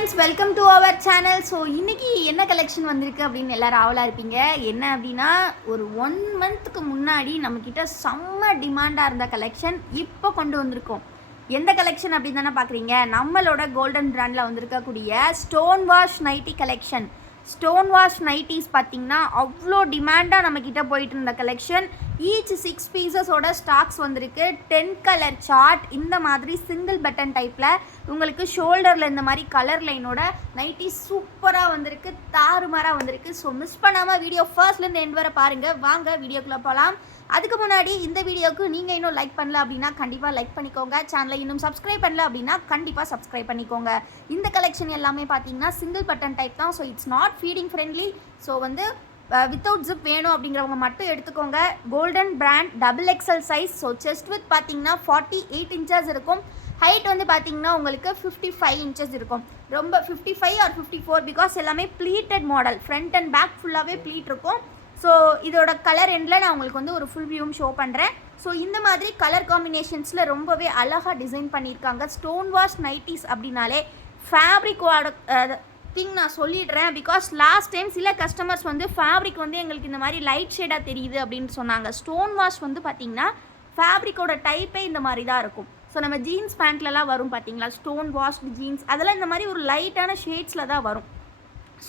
Friends, welcome to our channel. So இன்றைக்கி என்ன collection வந்திருக்கு அப்படின்னு எல்லோரும் ஆவலாக இருப்பீங்க. என்ன அப்படின்னா, ஒரு 1 மந்த்துக்கு முன்னாடி நம்மக்கிட்ட செம்ம டிமாண்டாக இருந்த கலெக்ஷன் இப்போ கொண்டு வந்திருக்கோம். எந்த கலெக்ஷன் அப்படின்னு தானே பார்க்குறீங்க? நம்மளோட கோல்டன் பிராண்டில் வந்திருக்கக்கூடிய stone wash nightie collection. Stone wash nighties பார்த்திங்கன்னா அவ்வளோ டிமாண்டாக நம்மக்கிட்ட போயிட்டு இருந்த கலெக்ஷன். ஈச் 6 பீசஸோட ஸ்டாக்ஸ் வந்திருக்கு. 10 கலர் சார்ட், இந்த மாதிரி சிங்கிள் பட்டன் டைப்பில் உங்களுக்கு ஷோல்டரில் இந்த மாதிரி கலர் லைனோட நைட்டிஸ் சூப்பராக வந்திருக்கு, தாறுமாறாக வந்திருக்கு. ஸோ மிஸ் பண்ணாமல் வீடியோ ஃபர்ஸ்ட்லேருந்து எண்ட் வர பாருங்கள். வாங்க வீடியோக்குள்ளே போகலாம். அதுக்கு முன்னாடி இந்த வீடியோவுக்கு நீங்கள் இன்னும் லைக் பண்ணல அப்படின்னா கண்டிப்பாக லைக் பண்ணிக்கோங்க. சேனலை இன்னும் சப்ஸ்கிரைப் பண்ணல அப்படின்னா கண்டிப்பாக சப்ஸ்கிரைப் பண்ணிக்கோங்க. இந்த கலெக்ஷன் எல்லாமே பார்த்தீங்கன்னா சிங்கிள் பட்டன் டைப் தான். So it's not feeding friendly. So வந்து வித்தவுட் ஜிப் வேணும் அப்படிங்கிறவங்க மட்டும் எடுத்துக்கோங்க. Golden brand XXL size. So chest with பார்த்தீங்கன்னா 48 இன்ச்சஸ் இருக்கும். ஹைட் வந்து பார்த்தீங்கன்னா உங்களுக்கு 55 இன்ச்சஸ் இருக்கும். ரொம்ப 55 ஆர் 54 பிகாஸ் எல்லாமே pleated model. Front and back ஃபுல்லாகவே ப்ளீட் இருக்கும். ஸோ இதோட கலர் எண்டில் நான் உங்களுக்கு வந்து ஒரு ஃபுல் வியூவும் ஷோ பண்ணுறேன். ஸோ இந்த மாதிரி கலர் காம்பினேஷன்ஸில் ரொம்பவே அழகாக டிசைன் பண்ணியிருக்காங்க. ஸ்டோன் வாஷ் நைட்டிஸ் அப்படின்னாலே ஃபேப்ரிக்கோட திங் நான் சொல்லிடுறேன். பிகாஸ் லாஸ்ட் டைம் சில கஸ்டமர்ஸ் வந்து ஃபேப்ரிக் வந்து எங்களுக்கு இந்த மாதிரி லைட் ஷேடாக தெரியுது அப்படின்னு சொன்னாங்க. ஸ்டோன் வாஷ் வந்து பார்த்திங்கன்னா ஃபேப்ரிக்கோட டைப்பே இந்த மாதிரி தான் இருக்கும். ஸோ நம்ம ஜீன்ஸ் பேண்ட்லலாம் வரும் பார்த்தீங்களா, ஸ்டோன் வாஷ் ஜீன்ஸ், அதெல்லாம் இந்த மாதிரி ஒரு லைட்டான ஷேட்ஸில் தான் வரும்.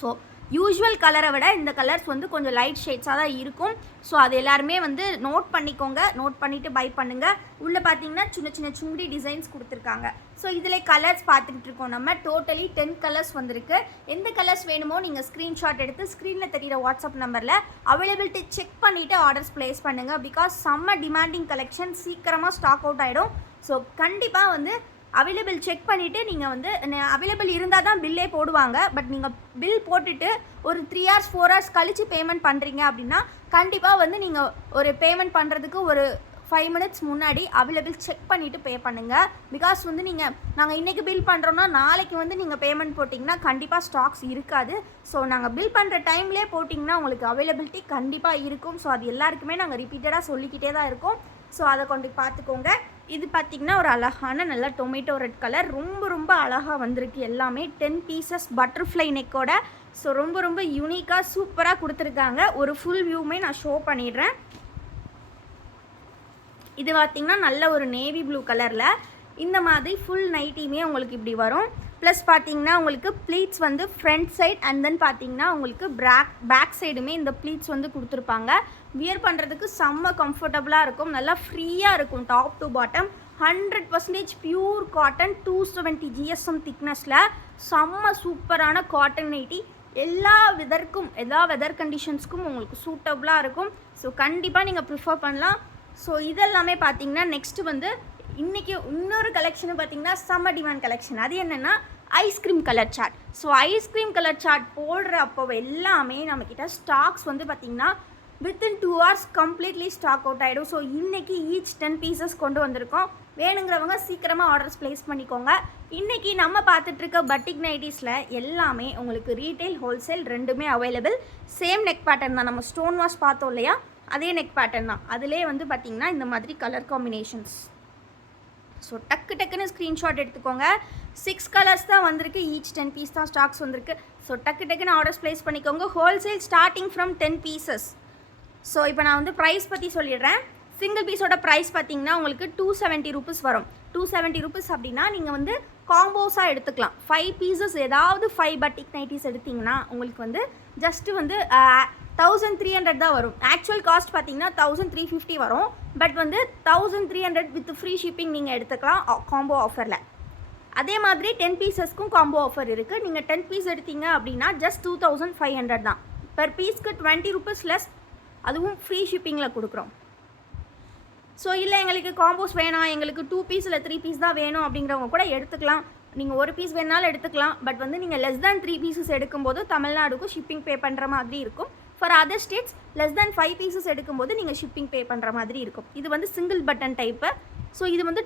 ஸோ யூஸ்வல் கலரை விட இந்த கலர்ஸ் வந்து கொஞ்சம் லைட் ஷேட்ஸாக தான் இருக்கும். ஸோ அது எல்லாருமே வந்து நோட் பண்ணிக்கோங்க. நோட் பண்ணிவிட்டு பை பண்ணுங்கள். உள்ளே பார்த்தீங்கன்னா சின்ன சின்ன சுங்குடி டிசைன்ஸ் கொடுத்துருக்காங்க. ஸோ இதில் கலர்ஸ் பார்த்துக்கிட்டு இருக்கோம். நம்ம டோட்டலி 10 கலர்ஸ் வந்திருக்கு. எந்த கலர்ஸ் வேணுமோ நீங்கள் ஸ்க்ரீன்ஷாட் எடுத்து ஸ்க்ரீனில் தெரிகிற வாட்ஸ்அப் நம்பரில் அவைலபிலிட்டி செக் பண்ணிவிட்டு ஆர்டர்ஸ் ப்ளேஸ் பண்ணுங்கள். பிகாஸ் செம்ம டிமாண்டிங் கலெக்ஷன், சீக்கிரமாக ஸ்டாக் அவுட் ஆகிடும். ஸோ கண்டிப்பாக வந்து அவைலபிள் செக் பண்ணிவிட்டு நீங்கள் வந்து அவைலபிள் இருந்தால் தான் பில்லே போடுவாங்க. பட் நீங்கள் பில் போட்டுட்டு ஒரு 3 hours 4 hours கழித்து பேமெண்ட் பண்ணுறீங்க அப்படின்னா கண்டிப்பாக வந்து நீங்கள் ஒரு பேமெண்ட் பண்ணுறதுக்கு ஒரு 5 minutes முன்னாடி அவைலபிள் செக் பண்ணிவிட்டு பே பண்ணுங்கள். பிகாஸ் வந்து நாங்கள் இன்றைக்கி பில் பண்ணுறோன்னா நாளைக்கு வந்து நீங்கள் பேமெண்ட் போட்டிங்கன்னா கண்டிப்பாக ஸ்டாக்ஸ் இருக்காது. ஸோ நாங்கள் பில் பண்ணுற டைம்லேயே போட்டிங்கன்னா உங்களுக்கு அவைலபிலிட்டி கண்டிப்பாக இருக்கும். ஸோ அது எல்லாருக்குமே நாங்கள் ரிப்பீட்டடாக சொல்லிக்கிட்டே தான் இருக்கோம். ஸோ அதை கொண்டு பார்த்துக்கோங்க. இது பார்த்திங்கன்னா ஒரு அழகான நல்ல டொமேட்டோ ரெட் கலர், ரொம்ப ரொம்ப அழகாக வந்திருக்கு. எல்லாமே 10 பீசஸ் பட்டர்ஃப்ளை நெக்கோட. ஸோ ரொம்ப ரொம்ப யூனிக்காக சூப்பராக கொடுத்துருக்காங்க. ஒரு ஃபுல் வியூமே நான் ஷோ பண்ணிடுறேன். இது பார்த்திங்கன்னா நல்ல ஒரு நேவி ப்ளூ கலரில் இந்த மாதிரி ஃபுல் நைட்டியுமே உங்களுக்கு இப்படி வரும். ப்ளஸ் பார்த்திங்கன்னா உங்களுக்கு ப்ளீட்ஸ் வந்து ஃப்ரண்ட் சைட் அண்ட் தென் பார்த்திங்கன்னா உங்களுக்கு பேக் சைடுமே இந்த ப்ளீட்ஸ் வந்து கொடுத்துருப்பாங்க. வியர் பண்ணுறதுக்கு செம்ம கம்ஃபர்டபுளாக இருக்கும். நல்லா ஃப்ரீயாக இருக்கும். Top to bottom 100% pure cotton, 270 GSM திக்னஸில் செம்ம சூப்பரான காட்டன் நைட்டி. எல்லா வெதர் கண்டிஷன்ஸ்க்கும் உங்களுக்கு சூட்டபுளாக இருக்கும். ஸோ கண்டிப்பாக நீங்கள் ப்ரிஃபர் பண்ணலாம். ஸோ இதெல்லாமே பார்த்திங்கன்னா நெக்ஸ்ட்டு வந்து இன்றைக்கி இன்னொரு கலெக்ஷனு பார்த்திங்கன்னா செம்ம டிமாண்ட் கலெக்ஷன். அது என்னென்னா ice cream colour chart. So ice cream colour chart போடுற அப்போ எல்லாமே நம்மக்கிட்ட ஸ்டாக்ஸ் வந்து பார்த்திங்கன்னா within 2 hours completely stock out ஆகிடும். ஸோ இன்றைக்கி ஈச் 10 பீசஸ் கொண்டு வந்திருக்கோம். வேணுங்கிறவங்க சீக்கிரமாக ஆர்டர்ஸ் ப்ளேஸ் பண்ணிக்கோங்க. இன்றைக்கி நம்ம பார்த்துட்ருக்க பட்டிக் நைட்டிஸில் எல்லாமே உங்களுக்கு ரீட்டைல் ஹோல்சேல் ரெண்டுமே அவைலபிள். சேம் நெக் பேட்டர்ன் தான். நம்ம ஸ்டோன் வாஷ் பார்த்தோம் இல்லையா, அதே நெக் பேட்டர்ன் தான். அதிலே வந்து பார்த்திங்கன்னா இந்த மாதிரி கலர் காம்பினேஷன்ஸ். ஸோ டக்குன்னு ஸ்க்ரீன்ஷாட் எடுத்துக்கோங்க. 6 கலர்ஸ் தான் வந்திருக்கு. ஈச் 10 பீஸ் தான் ஸ்டாக்ஸ் வந்திருக்கு. ஸோ டக்குன்னு ஆர்டர்ஸ் ப்ளேஸ் பண்ணிக்கோங்க. Wholesale starting from 10 pieces. So இப்போ நான் வந்து ப்ரைஸ் பற்றி சொல்லிடுறேன். சிங்கிள் பீஸோட ப்ரைஸ் பார்த்திங்கன்னா உங்களுக்கு 270 rupees வரும். 270 rupees அப்படின்னா நீங்கள் வந்து காம்போஸாக எடுத்துக்கலாம். 5 pieces ஏதாவது 5 பட்டிக் நைட்டிஸ் எடுத்திங்கன்னா உங்களுக்கு வந்து ஜஸ்ட்டு வந்து 1300 தான் வரும். ஆக்சுவல் காஸ்ட் பார்த்தீங்கன்னா 1350 வரும். பட் வந்து 1300 வித் ஃப்ரீ ஷிப்பிங் நீங்கள் எடுத்துக்கலாம் காம்போ ஆஃபரில். அதே மாதிரி 10 பீசஸ்க்கும் காம்போ ஆஃபர் இருக்குது. நீங்கள் 10 பீஸ் எடுத்தீங்க அப்படின்னா ஜஸ்ட் 2500 தான். பெர் பீஸ்க்கு 20 rupees லெஸ், அதுவும் ஃப்ரீ ஷிப்பிங்கில் கொடுக்குறோம். ஸோ இல்லை எங்களுக்கு காம்போஸ் வேணாம், எங்களுக்கு 2 பீஸ் இல்லை 3 பீஸ் தான் வேணும் அப்படிங்கிறவங்க கூட எடுத்துக்கலாம். நீங்கள் ஒரு பீஸ் வேணாலும் எடுத்துக்கலாம். பட் வந்து நீங்கள் லெஸ் தேன் 3 pieces எடுக்கும்போது தமிழ்நாடுக்கும் ஷிப்பிங் பே பண்ணுற மாதிரி இருக்கும். For other states less than 5 pieces எடுக்கும்போது நீங்கள் ஷிப்பிங் பே பண்ணுற மாதிரி இருக்கும். இது வந்து சிங்கிள் பட்டன் டைப்பு. ஸோ இது வந்து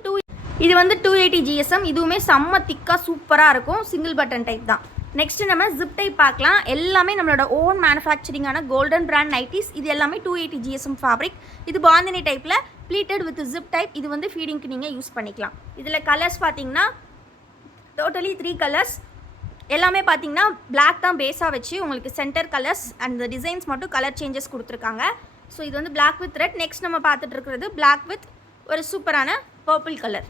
280 GSM. இதுவுமே செம்ம திக்காக சூப்பராக இருக்கும். சிங்கிள் பட்டன் டைப் தான். நெக்ஸ்ட்டு நம்ம ஜிப் டைப் பார்க்கலாம். எல்லாமே நம்மளோட ஓன் மேனுஃபேக்சரிங்கான கோல்டன் பிராண்ட் நைட்டிஸ். இது எல்லாமே 280 GSM ஃபேப்ரிக். இது பாந்தினி டைப்பில் ப்ளீட்டட் வித் ஜிப் டைப். இது வந்து ஃபீடிங்க்கு நீங்கள் யூஸ் பண்ணிக்கலாம். இதில் கலர்ஸ் பார்த்தீங்கன்னா டோட்டலி 3 கலர்ஸ். எல்லாமே பார்த்தீங்கன்னா பிளாக் தான் பேஸாக வச்சு உங்களுக்கு சென்டர் கலர்ஸ் அண்ட் டிசைன்ஸ் மட்டும் கலர் சேஞ்சஸ் கொடுத்துருக்காங்க. ஸோ இது வந்து பிளாக் வித் ரெட். நெக்ஸ்ட் நம்ம பார்த்துட்டு இருக்கிறது பிளாக் வித் ஒரு சூப்பரான பர்பிள் கலர்.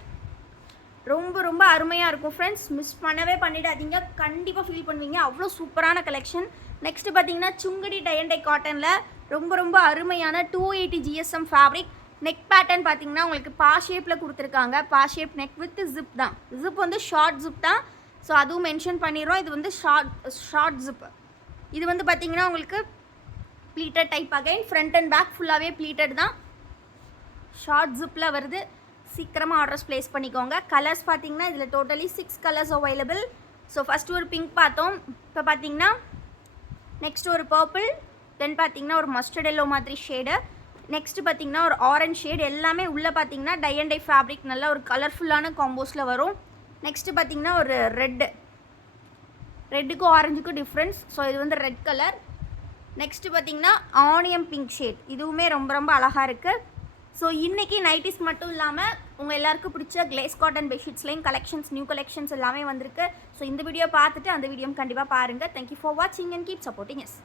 ரொம்ப ரொம்ப அருமையாக இருக்கும் ஃப்ரெண்ட்ஸ். மிஸ் பண்ணவே பண்ணிடாதீங்க, கண்டிப்பாக ஃபீல் பண்ணுவீங்க, அவ்வளோ சூப்பரான கலெக்ஷன். நெக்ஸ்ட் பார்த்தீங்கன்னா சுங்கடி டை அண்ட் டை காட்டனில் ரொம்ப ரொம்ப அருமையான 280 GSM ஃபேப்ரிக். நெக் பேட்டர்ன் பார்த்தீங்கன்னா உங்களுக்கு பா ஷேப்பில் கொடுத்துருக்காங்க. பா ஷேப் நெக் வித் ஜிப் தான். ஜிப் வந்து ஷார்ட் ஜிப் தான். ஸோ அதுவும் மென்ஷன் பண்ணிடுறோம். இது வந்து ஷார்ட் ஜிப். இது வந்து பார்த்தீங்கன்னா உங்களுக்கு pleated type again. Front and back ஃபுல்லாகவே ப்ளீட்டட் தான். ஷார்ட் ஜிப்பில் வருது. சீக்கிரமாக ஆர்டர்ஸ் ப்ளேஸ் பண்ணிக்கோங்க. கலர்ஸ் பார்த்தீங்கன்னா இதில் totally 6 colours available. So first ஒரு பிங்க் பார்த்தோம். இப்போ பார்த்தீங்கன்னா நெக்ஸ்ட் ஒரு பர்பிள், தென் பார்த்தீங்கன்னா ஒரு மஸ்டர்ட் எல்லோ மாதிரி ஷேடு, நெக்ஸ்ட் பார்த்தீங்கன்னா ஒரு ஆரஞ்ச் ஷேடு. எல்லாமே உள்ளே பார்த்தீங்கன்னா டை அண்ட் டை ஃபேப்ரிக் நல்ல ஒரு கலர்ஃபுல்லான காம்போஸில் வரும். நெக்ஸ்ட்டு பார்த்தீங்கன்னா ஒரு ரெட்டுக்கும் ஆரஞ்சுக்கும் டிஃப்ரென்ஸ். ஸோ இது வந்து ரெட் கலர். நெக்ஸ்ட்டு பார்த்தீங்கன்னா ஆனியன் பிங்க் ஷேட். இதுவுமே ரொம்ப ரொம்ப அழகாக இருக்குது. ஸோ இன்றைக்கி நைட்டிஸ் மட்டும் இல்லாமல் உங்கள் எல்லாருக்கும் பிடிச்ச கிளேஸ் காட்டன் பெட்ஷீட்ஸ்லேயும் கலெக்ஷன்ஸ், நியூ கலெக்ஷன்ஸ் எல்லாமே வந்திருக்கு. ஸோ இந்த வீடியோ பார்த்துட்டு அந்த வீடியோ கண்டிப்பாக பாருங்கள். தேங்க்யூ ஃபார் வாட்சிங் அண்ட் கீப் சப்போர்ட்டிங் எஸ்.